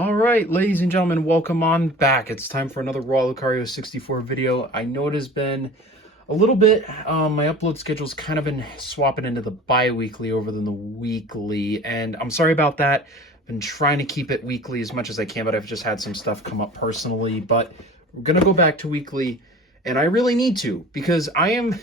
All right, ladies and gentlemen, welcome on back. It's time for another Raw Lucario 64 video. I know it has been a little bit, my upload schedule's kind of been swapping into the bi-weekly over than the weekly, and I'm sorry about that. I've been trying to keep it weekly as much as I can, but I've just had some stuff come up personally, but we're going to go back to weekly, and I really need to, because I am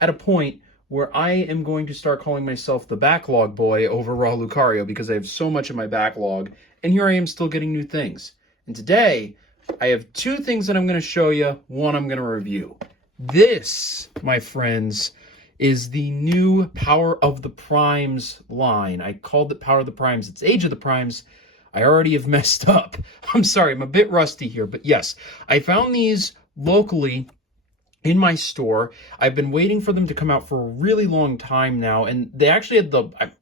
at a point where I am going to start calling myself the backlog boy over Raw Lucario because I have so much in my backlog, and here I am still getting new things. And today, I have two things that I'm going to show you, one I'm going to review. This, my friends, is the new Power of the Primes line. I called it Power of the Primes. It's Age of the Primes. I already have messed up. I'm sorry, I'm a bit rusty here, but yes, I found these locally in my store. I've been waiting for them to come out for a really long time now, and they actually had I'm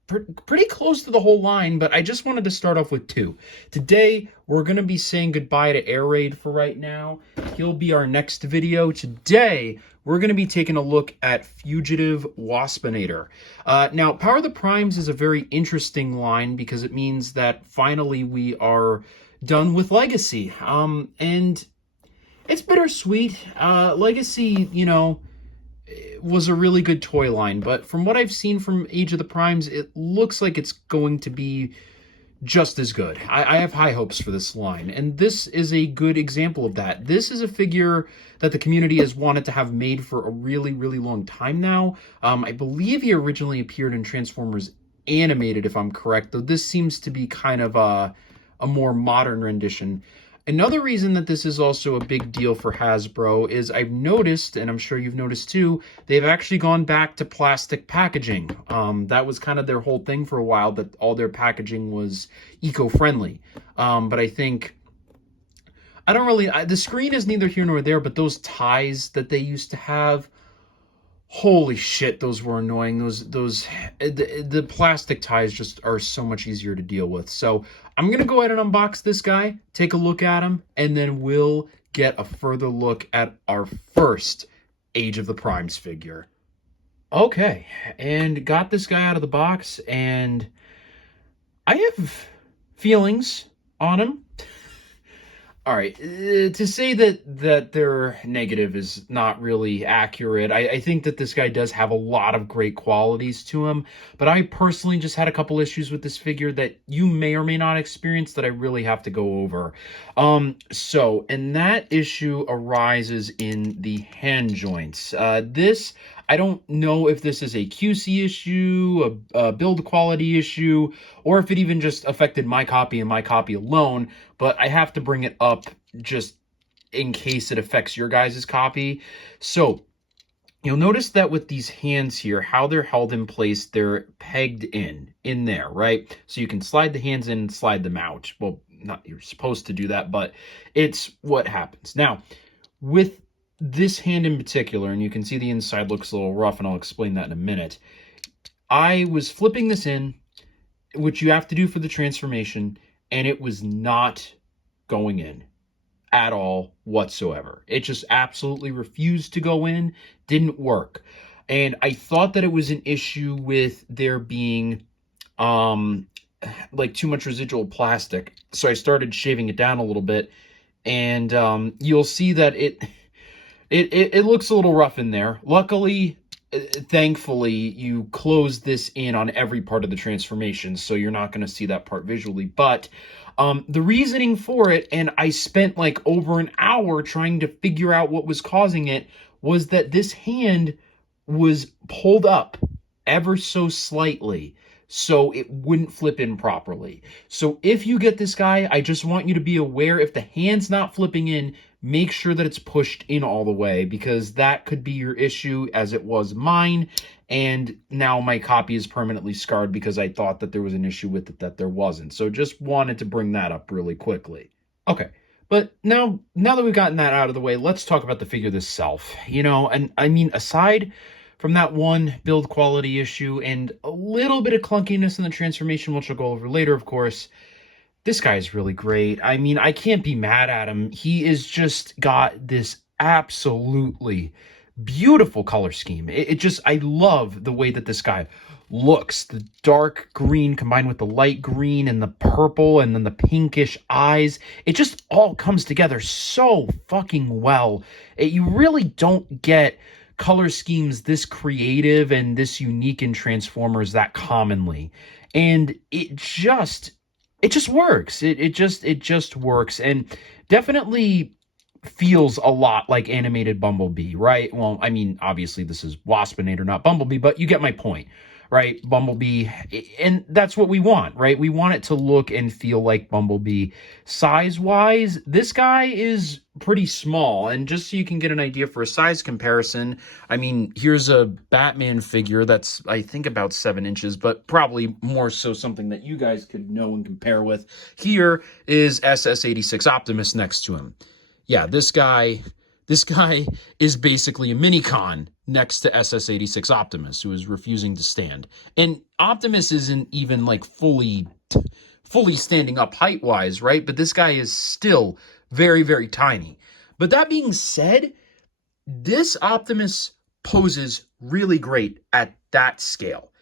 pretty close to the whole line, but I just wanted to start off with two. Today, we're going to be saying goodbye to Air Raid for right now. He'll be our next video. Today, we're going to be taking a look at Fugitive Waspinator. Now, Power of the Primes is a very interesting line because it means that finally we are done with Legacy. And it's bittersweet. Legacy, was a really good toy line, but from what I've seen from Age of the Primes, it looks like it's going to be just as good. I have high hopes for this line, and this is a good example of that. This is a figure that the community has wanted to have made for a really, really long time now. I believe he originally appeared in Transformers Animated, if I'm correct, though this seems to be kind of a more modern rendition. Another reason that this is also a big deal for Hasbro is I've noticed, and I'm sure you've noticed too, they've actually gone back to plastic packaging. That was kind of their whole thing for a while, that all their packaging was eco-friendly. But I think, the screen is neither here nor there, but those ties that they used to have, holy shit, those were annoying. The plastic ties just are so much easier to deal with. So I'm going to go ahead and unbox this guy, take a look at him, and then we'll get a further look at our first Age of the Primes figure. Okay, and got this guy out of the box, and I have feelings on him. All right, to say that they're negative is not really accurate. I think that this guy does have a lot of great qualities to him, but I personally just had a couple issues with this figure that you may or may not experience that I really have to go over. And that issue arises in the hand joints. I don't know if this is a QC issue, a build quality issue, or if it even just affected my copy and my copy alone, but I have to bring it up just in case it affects your guys' copy. So you'll notice that with these hands here, how they're held in place, they're pegged in there, right? So you can slide the hands in and slide them out. Well, not you're supposed to do that, but it's what happens. Now, with this hand in particular, and you can see the inside looks a little rough, and I'll explain that in a minute. I was flipping this in, which you have to do for the transformation, and it was not going in at all whatsoever. It just absolutely refused to go in, didn't work. And I thought that it was an issue with there being like too much residual plastic. So I started shaving it down a little bit, and you'll see that it looks a little rough in there. Luckily, thankfully, you close this in on every part of the transformation, so you're not going to see that part visually. But the reasoning for it, and I spent like over an hour trying to figure out what was causing it, was that this hand was pulled up ever so slightly, so it wouldn't flip in properly. So if you get this guy, I just want you to be aware, if the hand's not flipping in, make sure that it's pushed in all the way, because that could be your issue, as it was mine. And now my copy is permanently scarred because I thought that there was an issue with it that there wasn't. So just wanted to bring that up really quickly. Okay, but now that we've gotten that out of the way, let's talk about the figure itself. And I mean, aside from that one build quality issue and a little bit of clunkiness in the transformation, which I'll go over later, of course, this guy is really great. I mean, I can't be mad at him. He is just got this absolutely beautiful color scheme. I love the way that this guy looks, the dark green combined with the light green and the purple and then the pinkish eyes, it just all comes together so fucking well. You really don't get color schemes this creative and this unique in Transformers that commonly. And it just works. It just works, and definitely feels a lot like animated Bumblebee, right? Well, I mean, obviously this is Waspinator, not Bumblebee, but you get my point, right? Bumblebee, and that's what we want, right? We want it to look and feel like Bumblebee. Size-wise, this guy is pretty small, and just so you can get an idea for a size comparison, I mean, here's a Batman figure that's, I think, about 7 inches, but probably more so something that you guys could know and compare with. Here is SS-86 Optimus next to him. Yeah, this guy is basically a mini-con next to SS-86 Optimus, who is refusing to stand. And Optimus isn't even like fully standing up height-wise, right? But this guy is still very, very tiny. But that being said, this Optimus poses really great at that scale,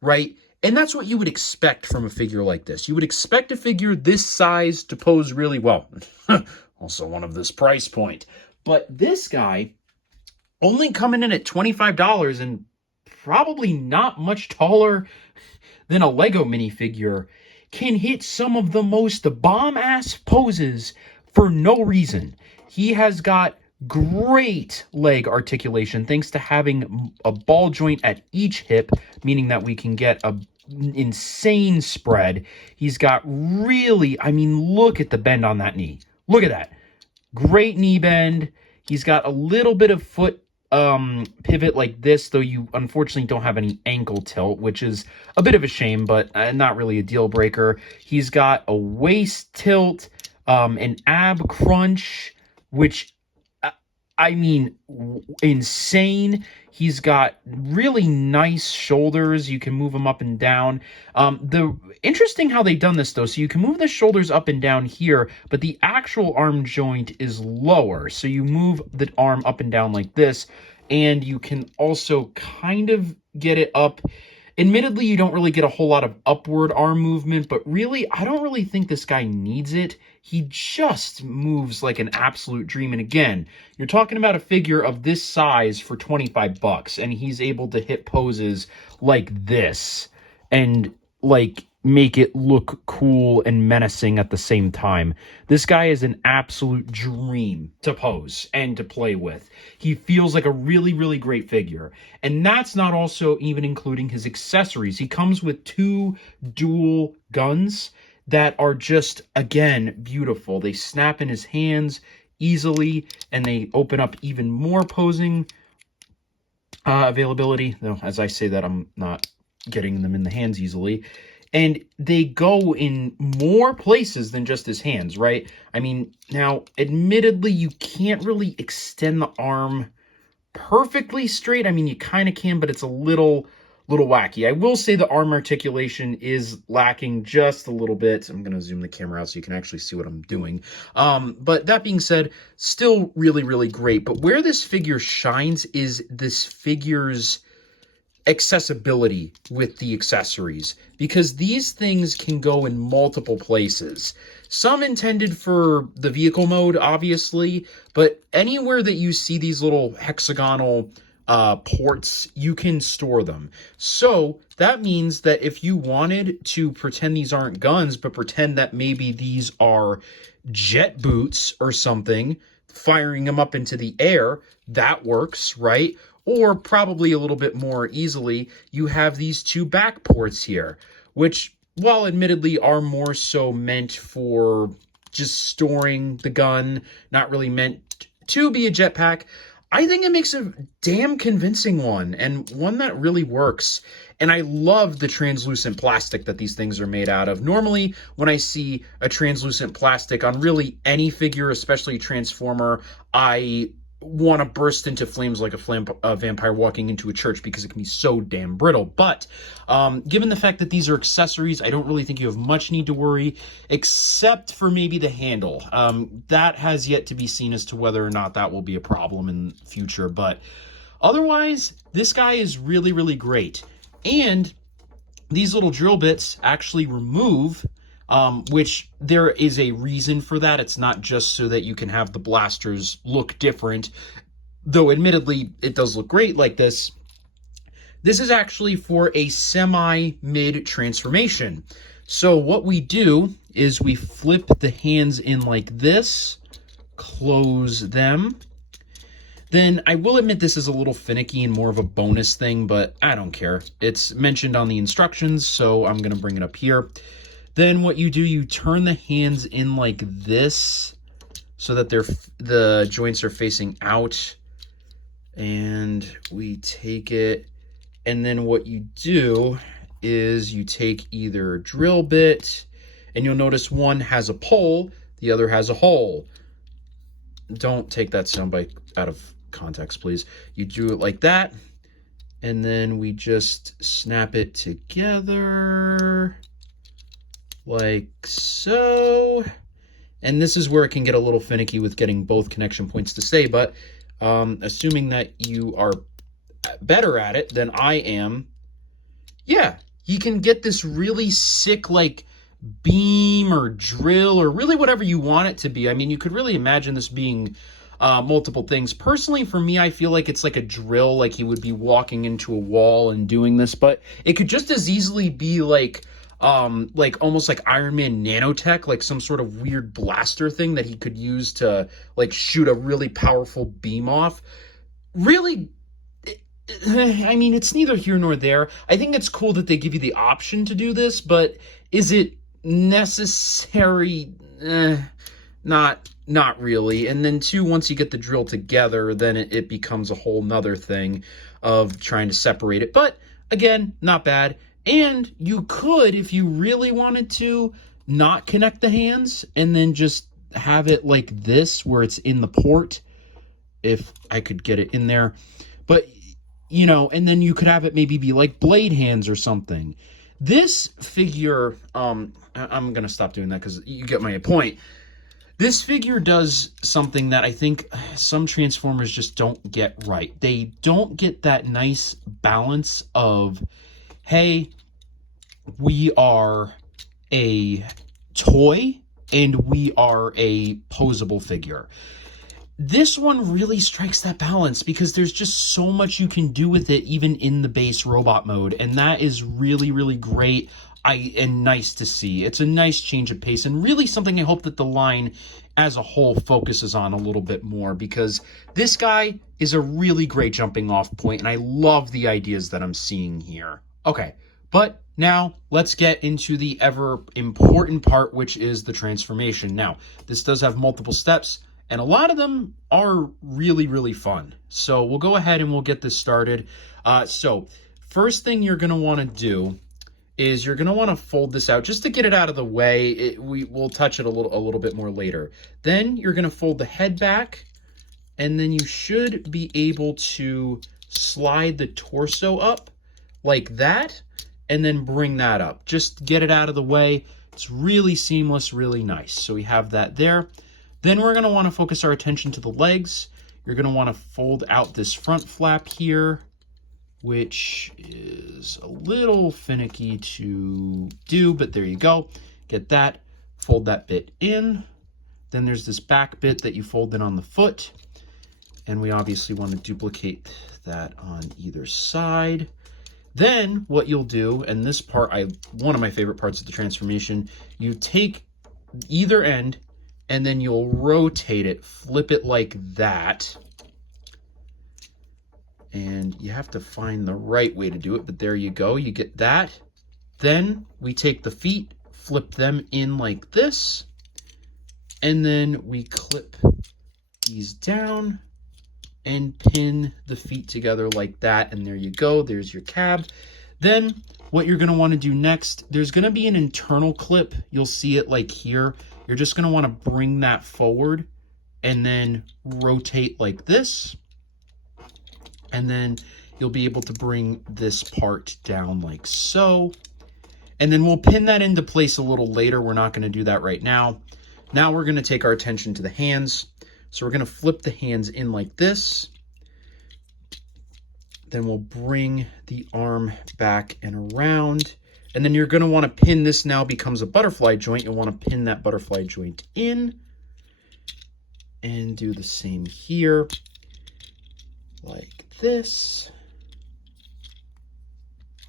right? And that's what you would expect from a figure like this. You would expect a figure this size to pose really well. Also one of this price point. But this guy, only coming in at $25 and probably not much taller than a Lego minifigure, can hit some of the most bomb-ass poses for no reason. He has got great leg articulation thanks to having a ball joint at each hip, meaning that we can get a insane spread. He's got really, I mean, look at the bend on that knee. Look at that. Great knee bend. He's got a little bit of foot pivot like this, though you unfortunately don't have any ankle tilt, which is a bit of a shame, but not really a deal breaker. He's got a waist tilt, an ab crunch, which I mean, insane. He's got really nice shoulders. You can move them up and down. The interesting how they've done this, though. So you can move the shoulders up and down here, but the actual arm joint is lower. So you move the arm up and down like this, and you can also kind of get it up. Admittedly, you don't really get a whole lot of upward arm movement, but really, I don't really think this guy needs it. He just moves like an absolute dream. And again, you're talking about a figure of this size for $25, and he's able to hit poses like this and like make it look cool and menacing at the same time. This guy is an absolute dream to pose and to play with. He feels like a really, really great figure. And that's not also even including his accessories. He comes with 2 dual guns that are just, again, beautiful. They snap in his hands easily, and they open up even more posing availability. Though, as I say that, I'm not getting them in the hands easily. And they go in more places than just his hands, right? I mean, now, admittedly, you can't really extend the arm perfectly straight. I mean, you kind of can, but it's a little wacky. I will say the arm articulation is lacking just a little bit. I'm going to zoom the camera out so you can actually see what I'm doing. But that being said, still really, really great. But where this figure shines is this figure's accessibility with the accessories, because these things can go in multiple places. Some intended for the vehicle mode, obviously, but anywhere that you see these little hexagonal ports, you can store them. So that means that if you wanted to pretend these aren't guns, but pretend that maybe these are jet boots or something, firing them up into the air, that works, right? Or probably a little bit more easily, you have these 2 back ports here, which, while admittedly are more so meant for just storing the gun, not really meant to be a jetpack, I think it makes a damn convincing one, and one that really works. And I love the translucent plastic that these things are made out of. Normally, when I see a translucent plastic on really any figure, especially Transformer, I want to burst into flames like a vampire walking into a church, because it can be so damn brittle. But given the fact that these are accessories, I don't really think you have much need to worry, except for maybe the handle. That has yet to be seen as to whether or not that will be a problem in the future. But otherwise, this guy is really, really great. And these little drill bits actually remove, which there is a reason for that. It's not just so that you can have the blasters look different, though admittedly it does look great like this. This is actually for a semi-mid transformation. So what we do is we flip the hands in like this, close them. Then I will admit this is a little finicky and more of a bonus thing, but I don't care. It's mentioned on the instructions, so I'm going to bring it up here. Then what you do, you turn the hands in like this so that the joints are facing out. And we take it, and then what you do is you take either a drill bit, and you'll notice one has a pole, the other has a hole. Don't take that soundbite out of context, please. You do it like that, and then we just snap it together like so. And this is where it can get a little finicky with getting both connection points to stay, but assuming that you are better at it than I am, yeah, you can get this really sick like beam or drill or really whatever you want it to be. I mean, you could really imagine this being multiple things. Personally, for me, I feel like it's like a drill, like he would be walking into a wall and doing this, but it could just as easily be like almost like Iron Man nanotech, like some sort of weird blaster thing that he could use to like shoot a really powerful beam off. Really, I mean, it's neither here nor there. I think it's cool that they give you the option to do this, but is it necessary? Not really. And then two, once you get the drill together, then it becomes a whole nother thing of trying to separate it. But again, not bad. And you could, if you really wanted to, not connect the hands and then just have it like this where it's in the port, if I could get it in there. But, you know, and then you could have it maybe be like blade hands or something. This figure, I'm going to stop doing that because you get my point. This figure does something that I think some Transformers just don't get right. They don't get that nice balance of, hey, we are a toy and we are a posable figure. This one really strikes that balance because there's just so much you can do with it even in the base robot mode, and that is really, really great and nice to see. It's a nice change of pace and really something I hope that the line as a whole focuses on a little bit more, because this guy is a really great jumping off point and I love the ideas that I'm seeing here. Okay, but now let's get into the ever important part, which is the transformation. Now, this does have multiple steps, and a lot of them are really, really fun. So we'll go ahead and we'll get this started. So first thing you're going to want to do is you're going to want to fold this out just to get it out of the way. We'll touch it a little bit more later. Then you're going to fold the head back, and then you should be able to slide the torso up like that, and then bring that up. Just get it out of the way. It's really seamless, really nice. So we have that there. Then we're going to want to focus our attention to the legs. You're going to want to fold out this front flap here, which is a little finicky to do, but there you go. Get that, fold that bit in. Then there's this back bit that you fold in on the foot. And we obviously want to duplicate that on either side. Then what you'll do, and this part, one of my favorite parts of the transformation, you take either end and then you'll rotate it, flip it like that. And you have to find the right way to do it, but there you go, you get that. Then we take the feet, flip them in like this, and then we clip these down and pin the feet together like that, and there you go, there's your cab. Then what you're going to want to do next, there's going to be an internal clip. You'll see it like here. You're just going to want to bring that forward and then rotate like this. And then you'll be able to bring this part down like so. And then we'll pin that into place a little later. We're not going to do that right now. Now we're going to take our attention to the hands. So we're going to flip the hands in like this. Then we'll bring the arm back and around. And then you're going to want to pin, this now becomes a butterfly joint. You'll want to pin that butterfly joint in. And do the same here. Like this.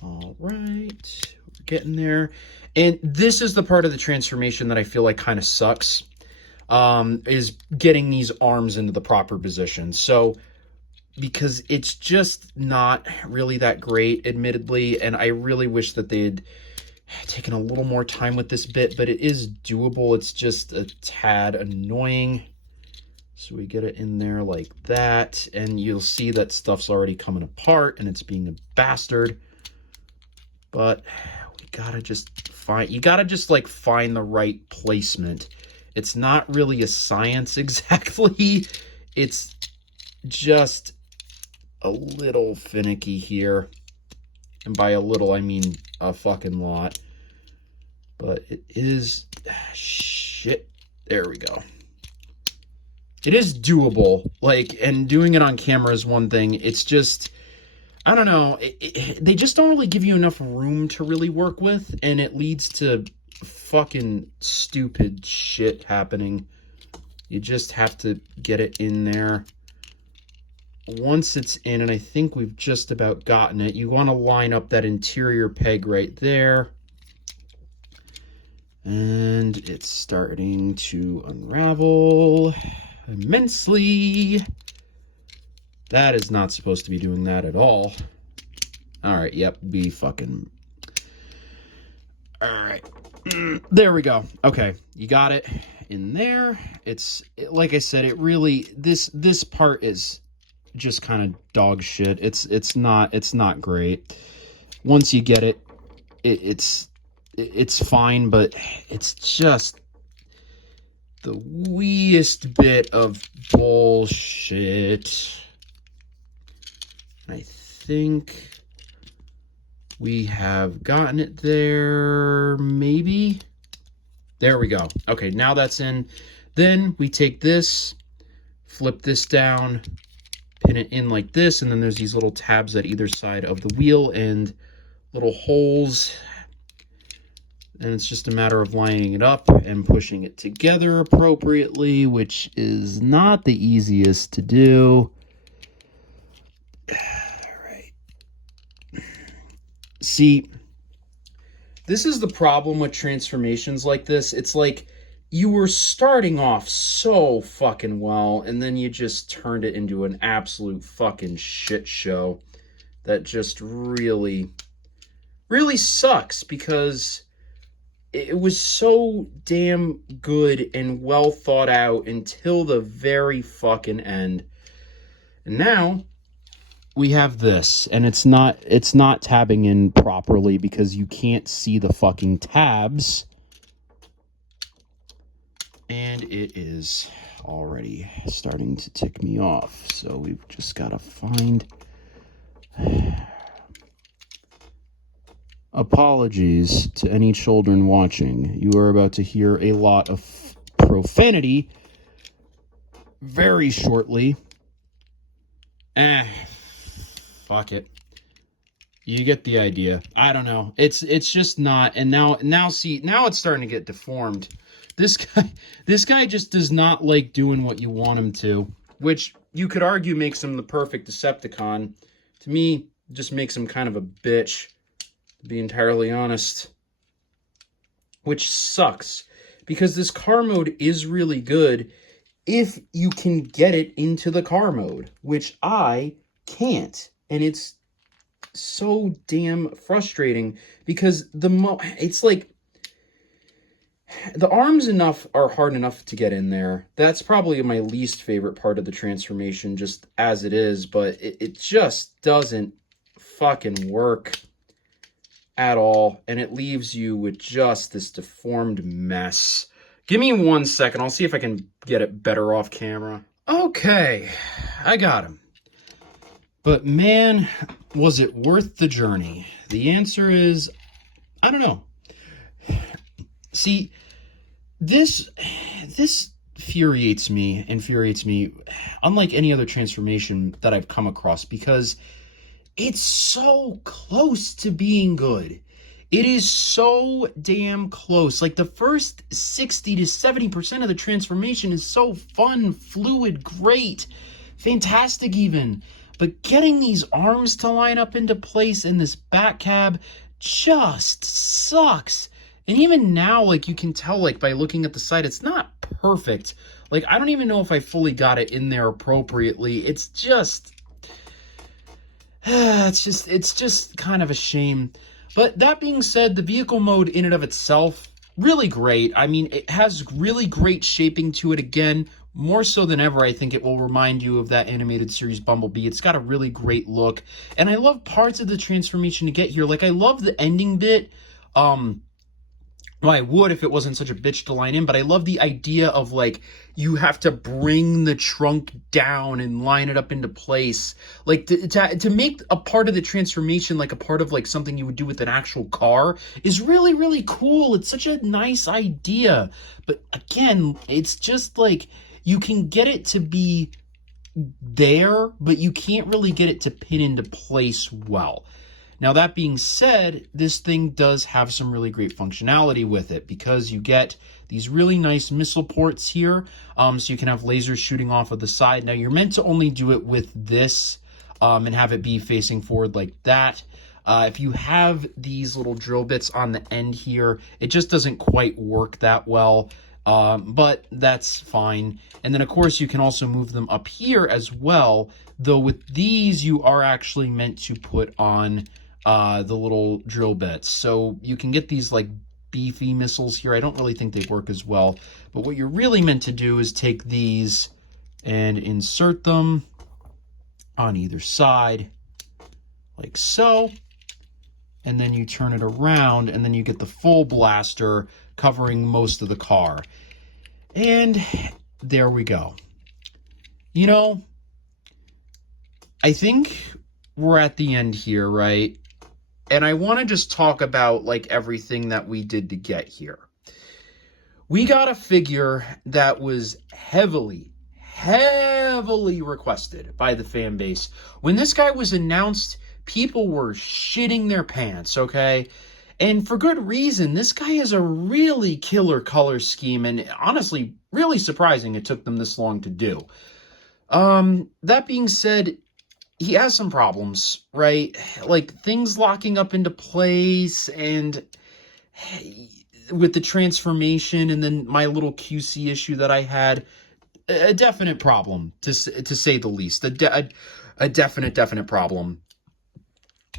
All right. We're getting there. And this is the part of the transformation that I feel like kind of sucks. Is getting these arms into the proper position. So, because it's just not really that great, admittedly, and I really wish that they'd taken a little more time with this bit, but it is doable. It's just a tad annoying. So we get it in there like that, and you'll see that stuff's already coming apart, and it's being a bastard. But we gotta just find, you gotta just like find the right placement. It's not really a science exactly. It's just a little finicky here. And by a little, I mean a fucking lot. But it is... shit. There we go. It is doable. Like, and doing it on camera is one thing. It's just... I don't know. They just don't really give you enough room to really work with. And it leads to fucking stupid shit happening. You just have to get it in there. Once it's in, and I think we've just about gotten it, you want to line up that interior peg right there. And it's starting to unravel immensely. That is not supposed to be doing that at all. All right, yep, we fucking... All right, there we go. Okay, you got it in there. It's, like I said, it really, this part is just kind of dog shit. It's not great. Once you get it, it's fine, but it's just the weest bit of bullshit. I think we have gotten it there, maybe. There we go. Okay, now that's in. Then we take this, flip this down, pin it in like this, and then there's these little tabs at either side of the wheel and little holes. And it's just a matter of lining it up and pushing it together appropriately, which is not the easiest to do. All right. See, this is the problem with transformations like this. It's like you were starting off so fucking well, and then you just turned it into an absolute fucking shit show that just really, really sucks, because it was so damn good and well thought out until the very fucking end. And now we have this, and it's not tabbing in properly because you can't see the fucking tabs. And it is already starting to tick me off. So we've just got to find... Apologies to any children watching. You are about to hear a lot of profanity very shortly. Fuck it. You get the idea. I don't know. It's just not. And now see, now it's starting to get deformed. This guy just does not like doing what you want him to, which you could argue makes him the perfect Decepticon. To me, it just makes him kind of a bitch, to be entirely honest. Which sucks, because this car mode is really good if you can get it into the car mode, which I can't. And it's so damn frustrating, because it's like the arms are hard enough to get in there. That's probably my least favorite part of the transformation, just as it is, but it just doesn't fucking work at all, and it leaves you with just this deformed mess. Give me 1 second. I'll see if I can get it better off camera. Okay, I got him. But man, was it worth the journey? The answer is, I don't know. See, this infuriates me, unlike any other transformation that I've come across, because it's so close to being good. It is so damn close. Like the first 60 to 70% of the transformation is so fun, fluid, great, fantastic even. But getting these arms to line up into place in this back cab just sucks. And even now, like you can tell, like by looking at the side, it's not perfect. Like I don't even know if I fully got it in there appropriately. It's just it's just kind of a shame. But that being said, the vehicle mode in and of itself, really great. I mean, it has really great shaping to it. Again, more so than ever, I think it will remind you of that animated series Bumblebee. It's got a really great look. And I love parts of the transformation to get here. Like, I love the ending bit. Well, I would if it wasn't such a bitch to line in, but I love the idea of, like, you have to bring the trunk down and line it up into place. Like, to make a part of the transformation, like, a part of, like, something you would do with an actual car is really, really cool. It's such a nice idea. But, again, it's just, like, you can get it to be there, but you can't really get it to pin into place well. Now, that being said, this thing does have some really great functionality with it because you get these really nice missile ports here, so you can have lasers shooting off of the side. Now, you're meant to only do it with this and have it be facing forward like that. If you have these little drill bits on the end here, it just doesn't quite work that well, but that's fine. And then, of course, you can also move them up here as well, though with these, you are actually meant to put on the little drill bits. So you can get these like beefy missiles here. I don't really think they work as well, but what you're really meant to do is take these and insert them on either side like so, and then you turn it around and then you get the full blaster covering most of the car. And there we go. You know, I think we're at the end here, right? And I want to just talk about like everything that we did to get here. We got a figure that was heavily requested by the fan base. When this guy was announced, people were shitting their pants, okay? And for good reason. This guy has a really killer color scheme, and honestly, really surprising it took them this long to do. That being said, he has some problems, right? Like things locking up into place and with the transformation, and then my little QC issue that I had, a definite problem to say the least, a definite problem.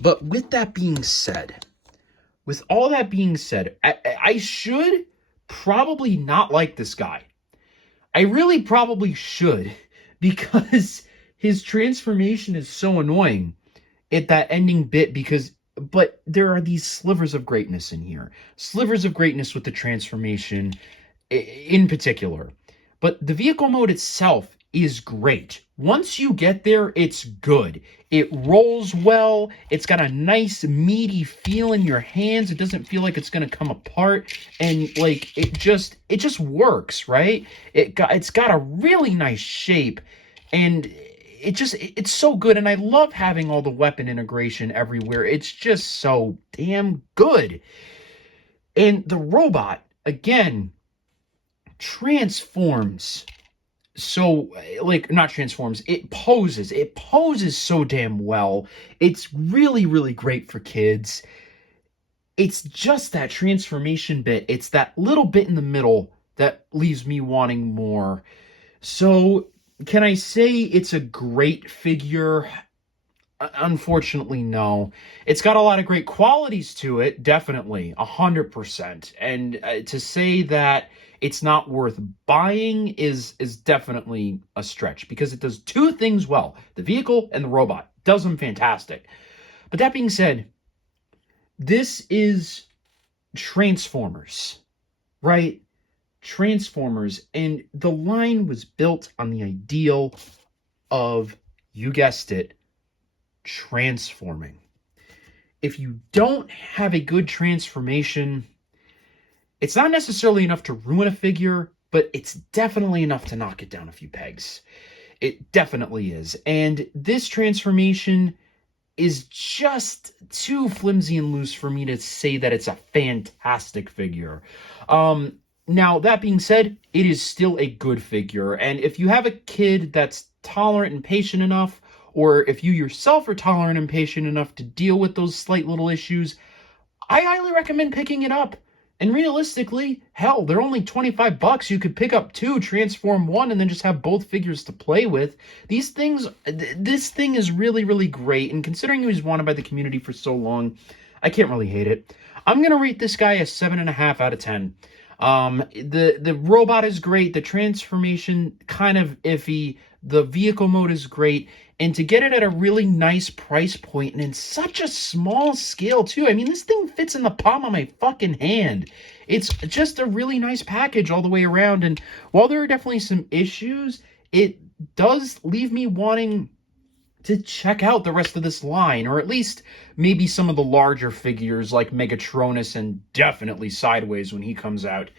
But with that being said, with all that being said, I should probably not like this guy. I really probably should, because his transformation is so annoying at that ending bit but there are these slivers of greatness in here. Slivers of greatness with the transformation in particular. But the vehicle mode itself is great. Once you get there, it's good. It rolls well. It's got a nice meaty feel in your hands. It doesn't feel like it's going to come apart. And like it just works, right? It's got a really nice shape, and it's so good. And I love having all the weapon integration everywhere. It's just so damn good. And the robot, again, transforms. So, like, not transforms, it poses so damn well. It's really, really great for kids. It's just that transformation bit. It's that little bit in the middle that leaves me wanting more. So, can I say it's a great figure? Unfortunately, no. It's got a lot of great qualities to it, definitely, 100%. And to say that it's not worth buying is definitely a stretch, because it does two things well. The vehicle and the robot does them fantastic. But that being said, this is Transformers, right? Transformers, and the line was built on the ideal of, you guessed it, transforming. If you don't have a good transformation, it's not necessarily enough to ruin a figure, but it's definitely enough to knock it down a few pegs. It definitely is. And this transformation is just too flimsy and loose for me to say that it's a fantastic figure. Now, that being said, it is still a good figure. And if you have a kid that's tolerant and patient enough, or if you yourself are tolerant and patient enough to deal with those slight little issues, I highly recommend picking it up. And realistically, hell, they're only 25 bucks. You could pick up 2, transform 1, and then just have both figures to play with. These things, this thing is really, really great. And considering he was wanted by the community for so long, I can't really hate it. I'm going to rate this guy a 7.5 out of 10. The robot is great. The transformation, kind of iffy. The vehicle mode is great. And to get it at a really nice price point and in such a small scale, too. I mean, this thing fits in the palm of my fucking hand. It's just a really nice package all the way around. And while there are definitely some issues, it does leave me wanting to check out the rest of this line, or at least maybe some of the larger figures like Megatronus and definitely Sideways when he comes out.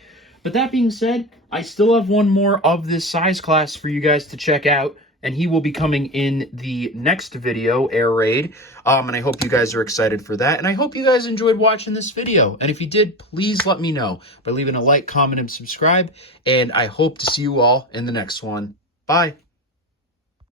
But that being said, I still have one more of this size class for you guys to check out, and he will be coming in the next video, Air Raid, and I hope you guys are excited for that, and I hope you guys enjoyed watching this video, and if you did, please let me know by leaving a like, comment, and subscribe, and I hope to see you all in the next one. Bye!